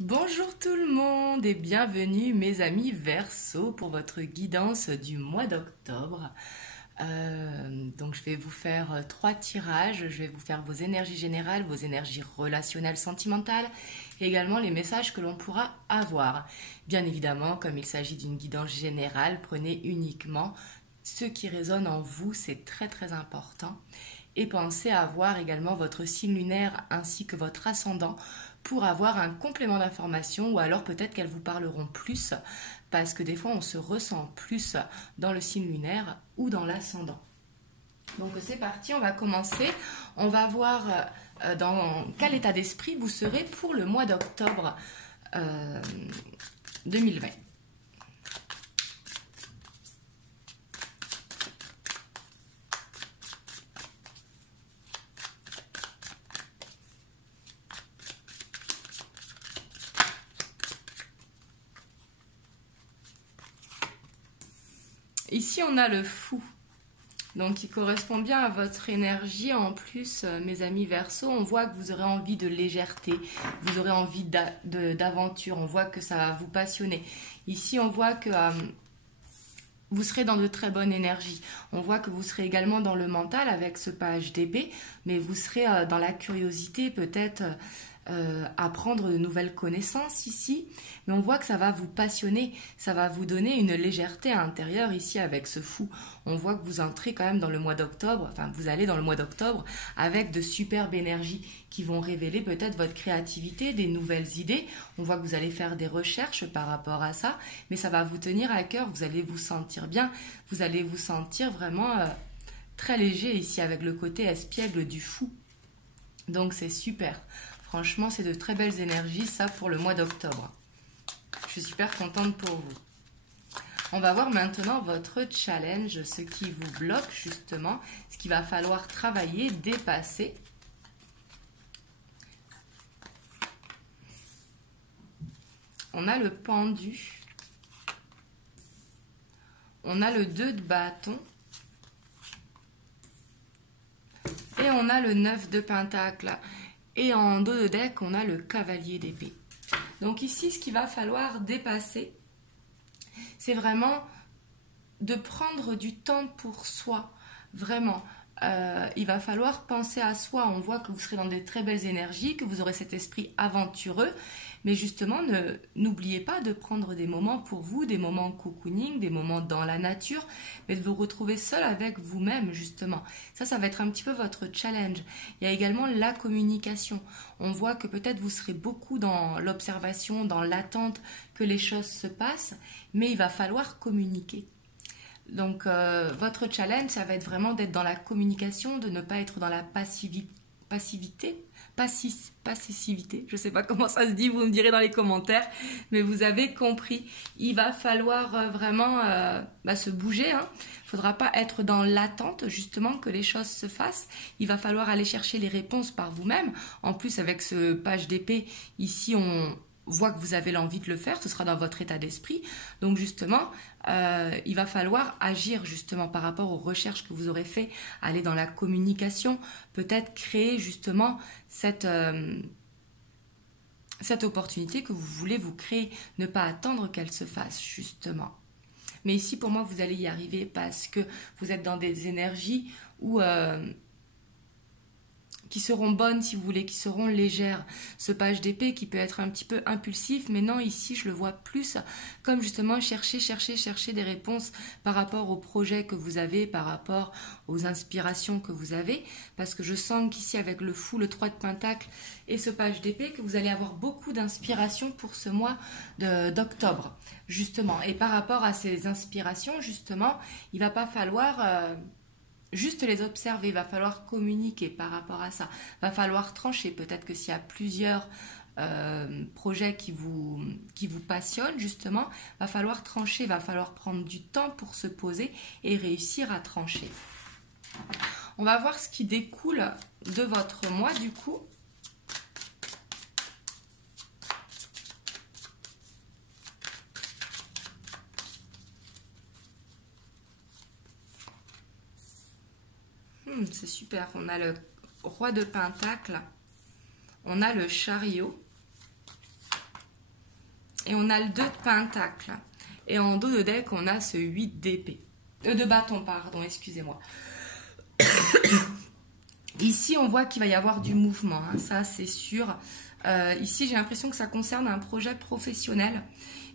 Bonjour tout le monde et bienvenue mes amis Verseau pour votre guidance du mois d'octobre. Donc je vais vous faire trois tirages, je vais vous faire vos énergies générales, vos énergies relationnelles, sentimentales et également les messages que l'on pourra avoir. Bien évidemment, comme il s'agit d'une guidance générale, prenez uniquement ce qui résonne en vous, c'est très très important. Et pensez à voir également votre signe lunaire ainsi que votre ascendant pour avoir un complément d'information ou alors peut-être qu'elles vous parleront plus parce que des fois on se ressent plus dans le signe lunaire ou dans l'ascendant. Donc c'est parti, on va commencer. On va voir dans quel état d'esprit vous serez pour le mois d'octobre 2020. Ici, on a le fou, donc qui correspond bien à votre énergie. En plus, mes amis Verseau, on voit que vous aurez envie de légèreté, vous aurez envie d'aventure, on voit que ça va vous passionner. Ici, on voit que vous serez dans de très bonnes énergies. On voit que vous serez également dans le mental avec ce page d'épée, mais vous serez dans la curiosité, peut-être apprendre de nouvelles connaissances ici. Mais on voit que ça va vous passionner, ça va vous donner une légèreté intérieure ici avec ce fou. On voit que vous entrez quand même dans le mois d'octobre, enfin vous allez dans le mois d'octobre avec de superbes énergies qui vont révéler peut-être votre créativité, des nouvelles idées. On voit que vous allez faire des recherches par rapport à ça, mais ça va vous tenir à cœur, vous allez vous sentir bien, vous allez vous sentir vraiment très léger ici avec le côté espiègle du fou. Donc c'est super. Franchement, c'est de très belles énergies, ça, pour le mois d'octobre. Je suis super contente pour vous. On va voir maintenant votre challenge, ce qui vous bloque, justement, ce qu'il va falloir travailler, dépasser. On a le pendu. On a le 2 de bâton. Et on a le 9 de pentacle. Et en dos de deck, on a le cavalier d'épée. Donc ici, ce qu'il va falloir dépasser, c'est vraiment de prendre du temps pour soi. Vraiment, il va falloir penser à soi. On voit que vous serez dans des très belles énergies, que vous aurez cet esprit aventureux. Mais justement, n'oubliez pas de prendre des moments pour vous, des moments cocooning, des moments dans la nature, mais de vous retrouver seul avec vous-même, justement. Ça va être un petit peu votre challenge. Il y a également la communication. On voit que peut-être vous serez beaucoup dans l'observation, dans l'attente que les choses se passent, mais il va falloir communiquer. Donc, votre challenge, ça va être vraiment d'être dans la communication, de ne pas être dans la passivité, je ne sais pas comment ça se dit, vous me direz dans les commentaires, mais vous avez compris. Il va falloir vraiment se bouger. Il ne faudra pas être dans l'attente, justement, que les choses se fassent. Il va falloir aller chercher les réponses par vous-même. En plus, avec ce page d'épée, ici, on voit que vous avez l'envie de le faire, ce sera dans votre état d'esprit. Donc justement, il va falloir agir justement par rapport aux recherches que vous aurez fait, aller dans la communication, peut-être créer justement cette opportunité que vous voulez vous créer, ne pas attendre qu'elle se fasse justement. Mais ici, pour moi, vous allez y arriver parce que vous êtes dans des énergies où qui seront bonnes si vous voulez, qui seront légères. Ce page d'épée qui peut être un petit peu impulsif, mais non, ici je le vois plus comme justement chercher des réponses par rapport aux projets que vous avez, par rapport aux inspirations que vous avez, parce que je sens qu'ici avec le fou, le 3 de pentacle et ce page d'épée, que vous allez avoir beaucoup d'inspiration pour ce mois d'octobre, justement. Et par rapport à ces inspirations, justement, il va pas falloir juste les observer, il va falloir communiquer par rapport à ça. Il va falloir trancher. Peut-être que s'il y a plusieurs projets qui vous passionnent, justement, il va falloir trancher, il va falloir prendre du temps pour se poser et réussir à trancher. On va voir ce qui découle de votre mois, du coup. C'est super, on a le roi de pentacle, on a le chariot, Et on a le 2 de pentacle. Et en dos de deck, on a ce 8 d'épée. De bâton, pardon, excusez-moi. Ici, on voit qu'il va y avoir du mouvement, hein, ça c'est sûr. Ici, j'ai l'impression que ça concerne un projet professionnel.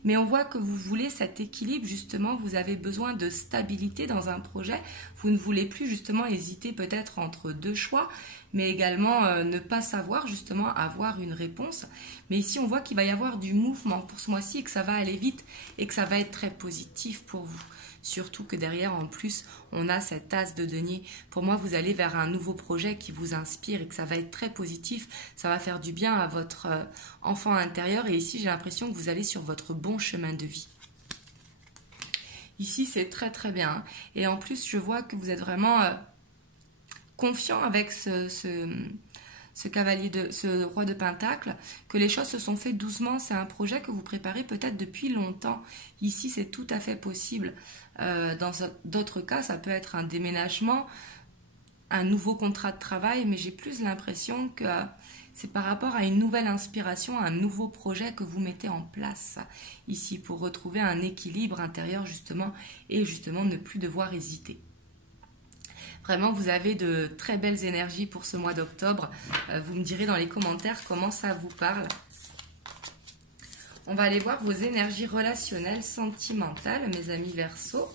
Mais on voit que vous voulez cet équilibre, justement, vous avez besoin de stabilité dans un projet. Vous ne voulez plus justement hésiter peut-être entre deux choix, mais également ne pas savoir justement avoir une réponse. Mais ici, on voit qu'il va y avoir du mouvement pour ce mois-ci et que ça va aller vite et que ça va être très positif pour vous. Surtout que derrière, en plus, on a cet as de denier. Pour moi, vous allez vers un nouveau projet qui vous inspire et que ça va être très positif. Ça va faire du bien à votre enfant intérieur. Et ici, j'ai l'impression que vous allez sur votre bon chemin de vie. Ici, c'est très très bien, hein. Et en plus, je vois que vous êtes vraiment confiant avec ce roi de pentacle, que les choses se sont faites doucement. C'est un projet que vous préparez peut-être depuis longtemps. Ici, c'est tout à fait possible. Dans d'autres cas, ça peut être un déménagement, un nouveau contrat de travail, mais j'ai plus l'impression que c'est par rapport à une nouvelle inspiration, un nouveau projet que vous mettez en place ici pour retrouver un équilibre intérieur justement et justement ne plus devoir hésiter. Vraiment, vous avez de très belles énergies pour ce mois d'octobre. Vous me direz dans les commentaires comment ça vous parle. On va aller voir vos énergies relationnelles, sentimentales, mes amis Verseaux.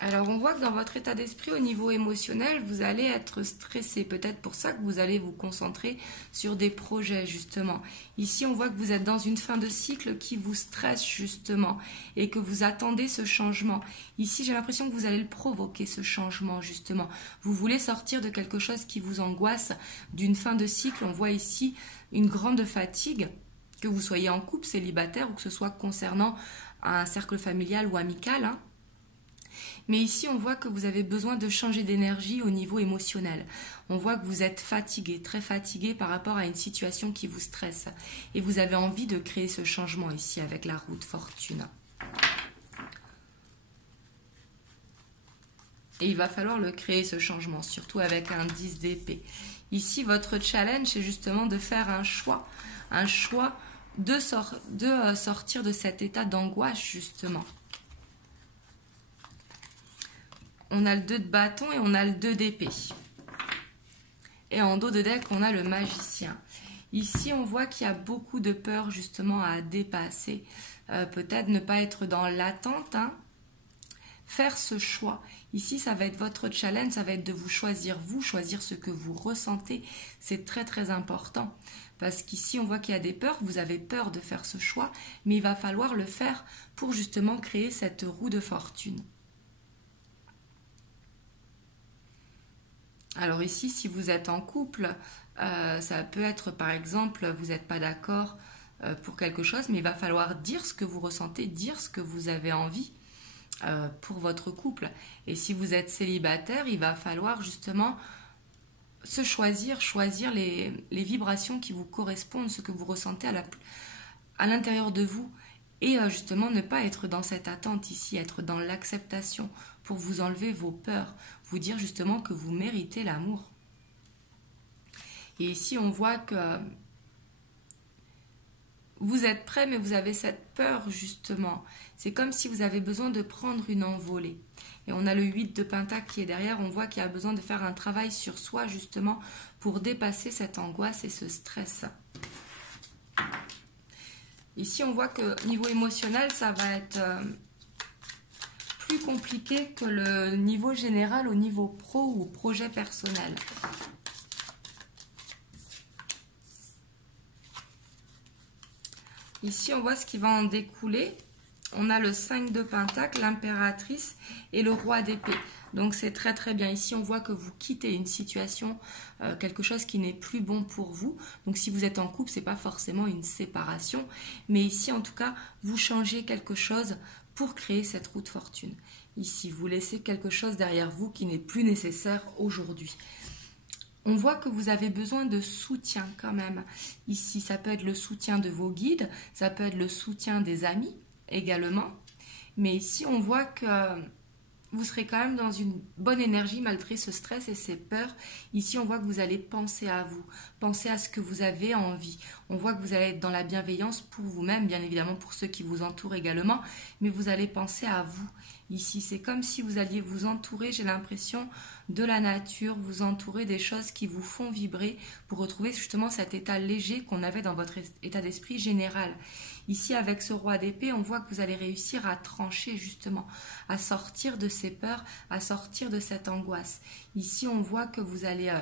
Alors, on voit que dans votre état d'esprit, au niveau émotionnel, vous allez être stressé. Peut-être pour ça que vous allez vous concentrer sur des projets, justement. Ici, on voit que vous êtes dans une fin de cycle qui vous stresse, justement, et que vous attendez ce changement. Ici, j'ai l'impression que vous allez le provoquer, ce changement, justement. Vous voulez sortir de quelque chose qui vous angoisse, d'une fin de cycle. On voit ici une grande fatigue, que vous soyez en couple, célibataire, ou que ce soit concernant un cercle familial ou amical, hein. Mais ici, on voit que vous avez besoin de changer d'énergie au niveau émotionnel. On voit que vous êtes fatigué, très fatigué par rapport à une situation qui vous stresse. Et vous avez envie de créer ce changement ici avec la roue de fortune. Et il va falloir le créer, ce changement, surtout avec un 10 d'épée. Ici, votre challenge, c'est justement de faire un choix de sortir de cet état d'angoisse, justement. On a le 2 de bâton et on a le 2 d'épée. Et en dos de deck, on a le magicien. Ici, on voit qu'il y a beaucoup de peur justement à dépasser. Peut-être ne pas être dans l'attente, hein. Faire ce choix. Ici, ça va être votre challenge, ça va être de vous, choisir ce que vous ressentez. C'est très très important. Parce qu'ici, on voit qu'il y a des peurs, vous avez peur de faire ce choix, mais il va falloir le faire pour justement créer cette roue de fortune. Alors ici, si vous êtes en couple, ça peut être par exemple, vous n'êtes pas d'accord pour quelque chose, mais il va falloir dire ce que vous ressentez, dire ce que vous avez envie pour votre couple. Et si vous êtes célibataire, il va falloir justement se choisir les vibrations qui vous correspondent, ce que vous ressentez à l'intérieur de vous. Et justement, ne pas être dans cette attente ici, être dans l'acceptation pour vous enlever vos peurs, vous dire justement que vous méritez l'amour. Et ici, on voit que vous êtes prêt, mais vous avez cette peur justement. C'est comme si vous avez besoin de prendre une envolée. Et on a le 8 de pentacle qui est derrière, on voit qu'il y a besoin de faire un travail sur soi justement pour dépasser cette angoisse et ce stress. Ici, on voit que niveau émotionnel, ça va être plus compliqué que le niveau général au niveau pro ou projet personnel. Ici, on voit ce qui va en découler. On a le 5 de pentacle, l'impératrice et le roi d'épée. Donc c'est très très bien. Ici on voit que vous quittez une situation, quelque chose qui n'est plus bon pour vous. Donc si vous êtes en couple, c'est pas forcément une séparation, mais ici en tout cas vous changez quelque chose pour créer cette roue de fortune. Ici vous laissez quelque chose derrière vous qui n'est plus nécessaire aujourd'hui. On voit que vous avez besoin de soutien quand même. Ici ça peut être le soutien de vos guides, ça peut être le soutien des amis également. Mais ici on voit que vous serez quand même dans une bonne énergie malgré ce stress et ces peurs. Ici, on voit que vous allez penser à vous, penser à ce que vous avez envie. On voit que vous allez être dans la bienveillance pour vous-même, bien évidemment pour ceux qui vous entourent également, mais vous allez penser à vous. Ici, c'est comme si vous alliez vous entourer, j'ai l'impression, de la nature, vous entourer des choses qui vous font vibrer pour retrouver justement cet état léger qu'on avait dans votre état d'esprit général. Ici, avec ce roi d'épée, on voit que vous allez réussir à trancher justement, à sortir de ces peurs, à sortir de cette angoisse. Ici, on voit que vous allez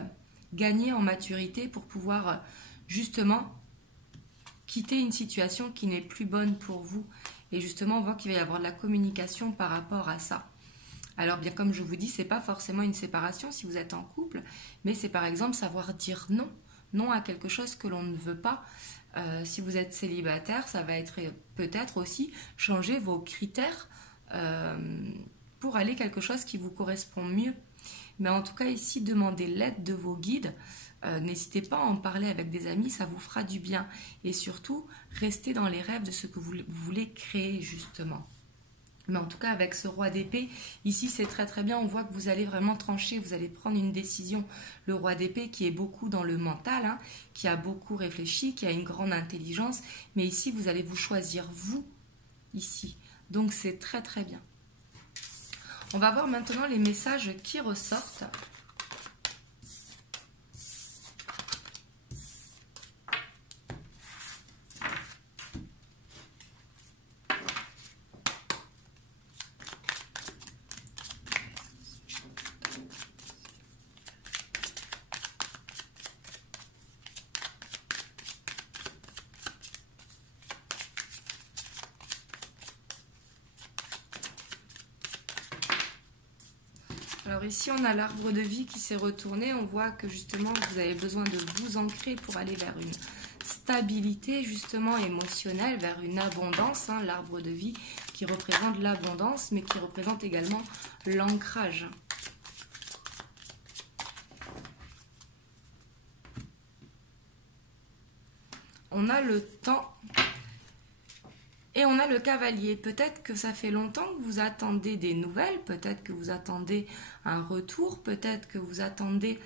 gagner en maturité pour pouvoir justement quitter une situation qui n'est plus bonne pour vous. Et justement, on voit qu'il va y avoir de la communication par rapport à ça. Alors bien comme je vous dis, c'est pas forcément une séparation si vous êtes en couple, mais c'est par exemple savoir dire non. Non à quelque chose que l'on ne veut pas. Si vous êtes célibataire, ça va être peut-être aussi changer vos critères pour aller quelque chose qui vous correspond mieux. Mais en tout cas ici, demandez l'aide de vos guides. N'hésitez pas à en parler avec des amis, ça vous fera du bien. Et surtout, restez dans les rêves de ce que vous voulez créer justement. Mais en tout cas, avec ce roi d'épée, ici c'est très très bien, on voit que vous allez vraiment trancher, vous allez prendre une décision. Le roi d'épée qui est beaucoup dans le mental, hein, qui a beaucoup réfléchi, qui a une grande intelligence, mais ici vous allez vous choisir vous, ici. Donc c'est très très bien. On va voir maintenant les messages qui ressortent. Alors ici, on a l'arbre de vie qui s'est retourné. On voit que justement, vous avez besoin de vous ancrer pour aller vers une stabilité justement émotionnelle, vers une abondance. Hein, l'arbre de vie qui représente l'abondance, mais qui représente également l'ancrage. On a le temps. Et on a le cavalier. Peut-être que ça fait longtemps que vous attendez des nouvelles, peut-être que vous attendez un retour, peut-être que vous attendez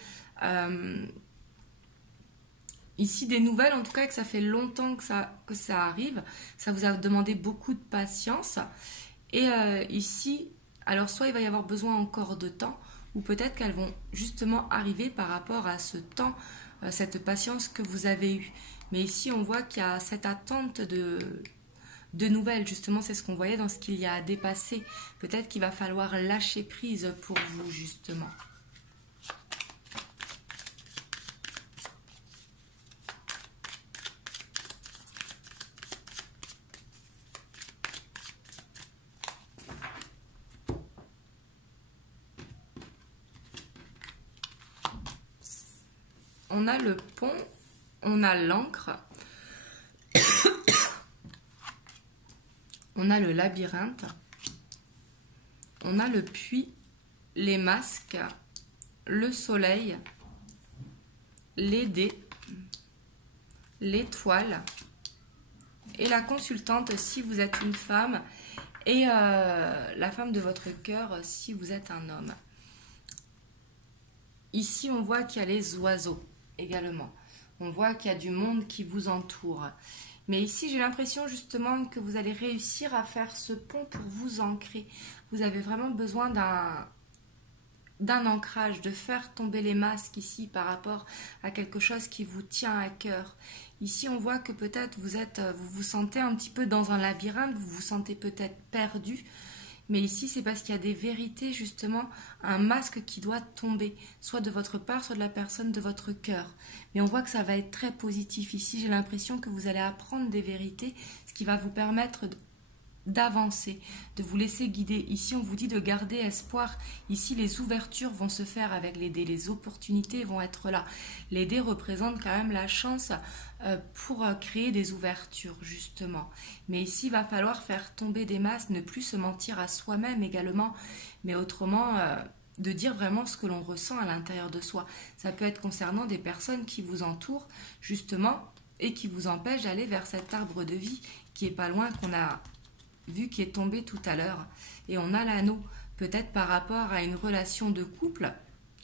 ici des nouvelles, en tout cas que ça fait longtemps que ça arrive. Ça vous a demandé beaucoup de patience. Et ici, alors soit il va y avoir besoin encore de temps, ou peut-être qu'elles vont justement arriver par rapport à ce temps, cette patience que vous avez eue. Mais ici, on voit qu'il y a cette attente de nouvelles, justement, c'est ce qu'on voyait dans ce qu'il y a à dépasser. Peut-être qu'il va falloir lâcher prise pour vous, justement. On a le pont, on a l'encre. On a le labyrinthe, on a le puits, les masques, le soleil, les dés, l'étoile et la consultante si vous êtes une femme et la femme de votre cœur si vous êtes un homme. Ici, on voit qu'il y a les oiseaux également. On voit qu'il y a du monde qui vous entoure. Mais ici, j'ai l'impression justement que vous allez réussir à faire ce pont pour vous ancrer. Vous avez vraiment besoin d'un ancrage, de faire tomber les masques ici par rapport à quelque chose qui vous tient à cœur. Ici, on voit que peut-être vous vous sentez un petit peu dans un labyrinthe, vous vous sentez peut-être perdu. Mais ici, c'est parce qu'il y a des vérités, justement, un masque qui doit tomber, soit de votre part, soit de la personne de votre cœur. Mais on voit que ça va être très positif. Ici, j'ai l'impression que vous allez apprendre des vérités, ce qui va vous permettre d'avancer, de vous laisser guider. Ici, on vous dit de garder espoir. Ici, les ouvertures vont se faire avec les dés. Les opportunités vont être là. Les dés représentent quand même la chance pour créer des ouvertures, justement. Mais ici, il va falloir faire tomber des masques, ne plus se mentir à soi-même également, mais autrement, de dire vraiment ce que l'on ressent à l'intérieur de soi. Ça peut être concernant des personnes qui vous entourent, justement, et qui vous empêchent d'aller vers cet arbre de vie qui est pas loin, qu'on a vu qui est tombé tout à l'heure. Et on a l'anneau, peut-être par rapport à une relation de couple,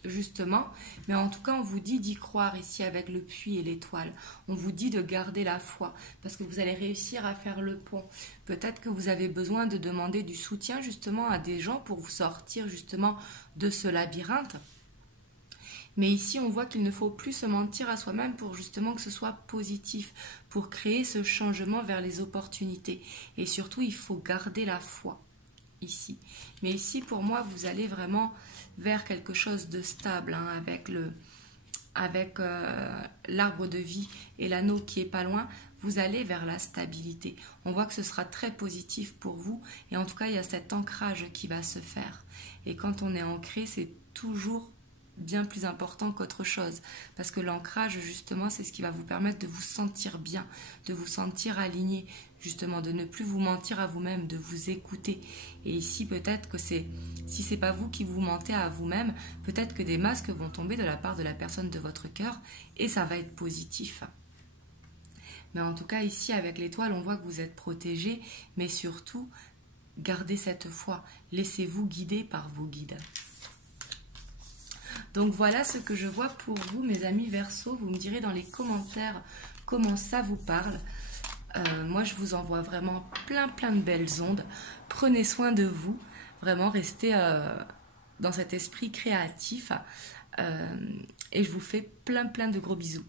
justement, mais en tout cas on vous dit d'y croire ici avec le puits et l'étoile. On vous dit de garder la foi parce que vous allez réussir à faire le pont. Peut-être que vous avez besoin de demander du soutien justement à des gens pour vous sortir justement de ce labyrinthe. Mais ici, on voit qu'il ne faut plus se mentir à soi-même pour justement que ce soit positif, pour créer ce changement vers les opportunités. Et surtout, il faut garder la foi ici. Mais ici, pour moi, vous allez vraiment vers quelque chose de stable, hein, avec l'arbre de vie et l'anneau qui est pas loin. Vous allez vers la stabilité. On voit que ce sera très positif pour vous. Et en tout cas, il y a cet ancrage qui va se faire. Et quand on est ancré, c'est toujours bien plus important qu'autre chose, parce que l'ancrage justement c'est ce qui va vous permettre de vous sentir bien, de vous sentir aligné, justement de ne plus vous mentir à vous-même, de vous écouter. Et ici peut-être que si c'est pas vous qui vous mentez à vous-même, peut-être que des masques vont tomber de la part de la personne de votre cœur et ça va être positif. Mais en tout cas ici avec l'étoile on voit que vous êtes protégé, mais surtout gardez cette foi, laissez-vous guider par vos guides. Donc voilà ce que je vois pour vous, mes amis Verseau. Vous me direz dans les commentaires comment ça vous parle. Moi, je vous envoie vraiment plein de belles ondes. Prenez soin de vous. Vraiment, restez dans cet esprit créatif. Et je vous fais plein de gros bisous.